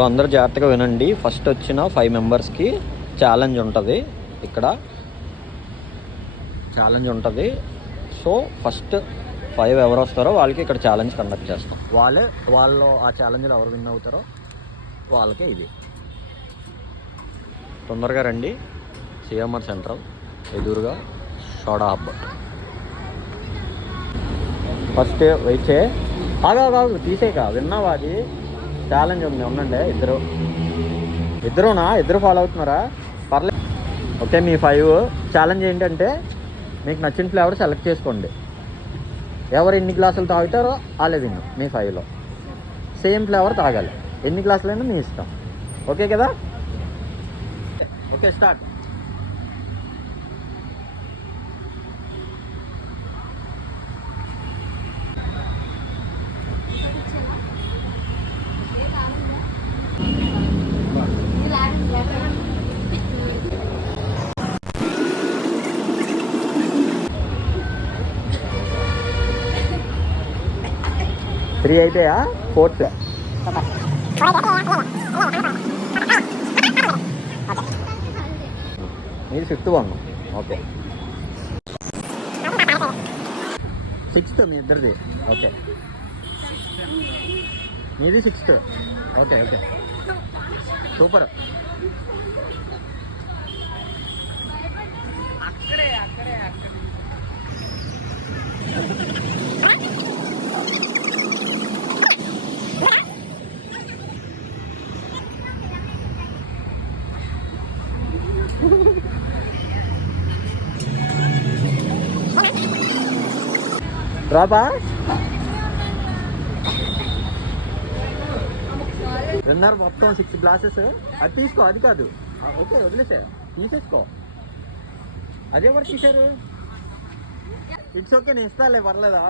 So అందరూ జాగ్రత్తగా వినండి. ఫస్ట్ వచ్చిన 5 మెంబర్స్కి ఛాలెంజ్ ఉంటుంది. ఇక్కడ ఛాలెంజ్ ఉంటుంది. సో ఫస్ట్ 5 ఎవరు వస్తారో వాళ్ళకి ఇక్కడ ఛాలెంజ్ కండక్ట్ చేస్తాం. వాళ్ళు ఆ ఛాలెంజ్లో ఎవరు విన్ అవుతారో వాళ్ళకే ఇది. తొందరగా రండి. సిఎంఆర్ సెంట్రల్ ఎదురుగా సోడా హబ్. ఫస్ట్ వెయిట్ చేయి. ఆగాగు తీసేక విన్నావా? అది ఛాలెంజ్ ఉంది. ఉండండి. ఇద్దరునా? ఇద్దరు ఫాలో అవుతున్నారా? పర్లేదు. ఓకే, మీ 5 ఛాలెంజ్ ఏంటంటే మీకు నచ్చిన ఫ్లేవర్ సెలెక్ట్ చేసుకోండి. ఎవరు ఎన్ని గ్లాసులు తాగుతారో వాళ్ళే విన్ను. మీ 5లో సేమ్ ఫ్లేవర్ తాగాలి. ఎన్ని గ్లాసులైనా మీ ఇష్టం. ఓకే కదా? Okay, start. త్రీ అయిపోయా? 4th. మీది 5th వన్. ఓకే, 6th మీ ఇద్దరిది. ఓకే, మీది 6th. Okay okay, super. రాబా విన్నారు మొత్తం 6 గ్లాసెస్. అది తీసుకో. అది కాదు. ఓకే, వదిలేసే. తీసేసుకో. అదే ఎవరు తీశారు? ఇట్స్ ఓకే, నేను ఇస్తాలే, పర్లేదా?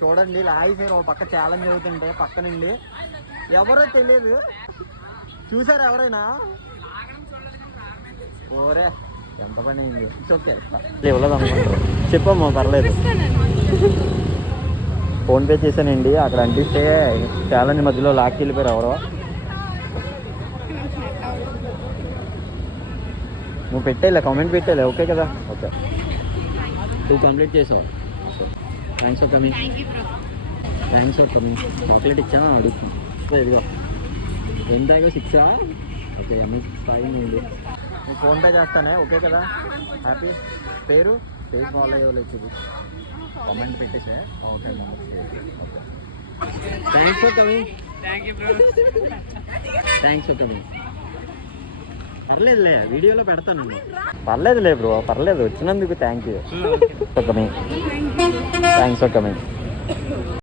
చూడండి, లాగేసారు. ఒక పక్క ఛాలెంజ్ అవుతుంటే పక్క నుండి ఎవరో తెలియదు. చూసారు ఎవరైనా? ఓరే, ఎంత పని అయింది. ఇట్స్ ఓకే, ఇవ్వలేదు అనుకుంటారు. చెప్పమ్మా, పర్లేదు. ఫోన్పే చేశానండి. అక్కడ అంటిస్తే ఛాలెంజ్ మధ్యలో లాక్కి వెళ్ళిపోయారు ఎవరో. నువ్వు పెట్టేలే, కామెంట్ పెట్టేలే. ఓకే కదా? ఓకే, నువ్వు కంప్లీట్ చేసావు. Thanks for coming. చాక్లెట్ ఇచ్చాను, అడుగుతాను. ఇదిగో ఎంత? 6. ఓకే, ఎంఎస్ 5 నీళ్ళు. నేను ఫోన్పే చేస్తానే. ఓకే కదా? హ్యాపీ. పేరు ఫాలో అయ్యేవాళ్ళు చూపి కామెంట్ పెట్టేసే. Okay, thanks for coming. పర్లేదులే, వీడియోలో పెడతాను. పర్లేదులే బ్రో, పర్లేదు. వచ్చినందుకు thank you. Thanks for coming.